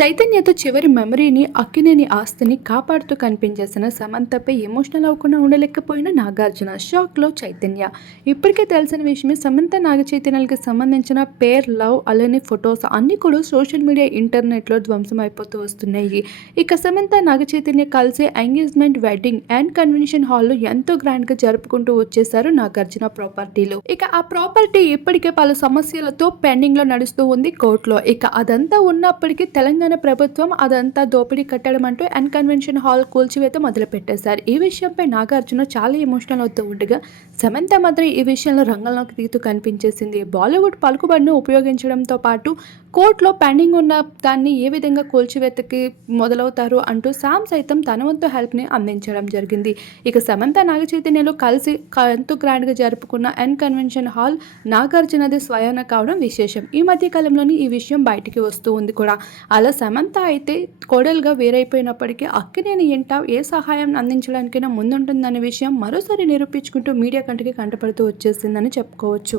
చైతన్యతో చివరి మెమరీని అక్కినేని ఆస్తిని కాపాడుతూ కనిపించేసిన సమంతపై ఎమోషనల్ అవ్వకుండా ఉండలేకపోయిన నాగార్జున. షాక్లో చైతన్య. ఇప్పటికే తెలిసిన విషయమే సమంత నాగ చైతన్యాలకి సంబంధించిన పేర్ లవ్ అలానే ఫొటోస్ అన్నీ కూడా సోషల్ మీడియా ఇంటర్నెట్లో ధ్వంసం అయిపోతూ వస్తున్నాయి. ఇక సమంత నాగ చైతన్య కలిసి ఎంగేజ్మెంట్ వెడ్డింగ్ అండ్ కన్వెన్షన్ హాల్లో ఎంతో గ్రాండ్గా జరుపుకుంటూ వచ్చేశారు నాగార్జున ప్రాపర్టీలో. ఇక ఆ ప్రాపర్టీ ఇప్పటికే పలు సమస్యలతో పెండింగ్లో నడుస్తూ ఉంది కోర్టులో. ఇక అదంతా ఉన్నప్పటికీ తెలంగాణ ప్రభుత్వం అదంతా దోపిడీ కట్టడం అంటూ ఎన్ కన్వెన్షన్ హాల్ కూల్చివేత మొదలుపెట్టేశారు. ఈ విషయంపై నాగార్జున చాలా ఎమోషనల్ అవుతూ ఉండగా సమంత మాత్రం ఈ విషయంలో రంగంలోకి దిగుతూ కనిపించేసింది. బాలీవుడ్ పలుకుబడిని ఉపయోగించడంతో పాటు కోర్టులో పెండింగ్ ఉన్న దాన్ని ఏ విధంగా కూల్చివేతకి మొదలవుతారు అంటూ సామ్ సైతం తన వంతు హెల్ప్ని అందించడం జరిగింది. ఇక సమంత నాగ చైతన్యలు కలిసి ఎంతో గ్రాండ్గా జరుపుకున్న ఎన్ కన్వెన్షన్ హాల్ నాగార్జునది స్వయాన కావడం విశేషం. ఈ మధ్య కాలంలోని ఈ విషయం బయటికి వస్తూ ఉంది కూడా. అలా సమంత అయితే కోడలుగా వేరైపోయినప్పటికీ అక్కినేని ఎంట ఏ సహాయం అందించడానికైనా ముందుంటుందనే విషయం మరోసారి నిరూపించుకుంటూ మీడియా కంటికి కంటపడుతూ వచ్చేసిందని చెప్పుకోవచ్చు.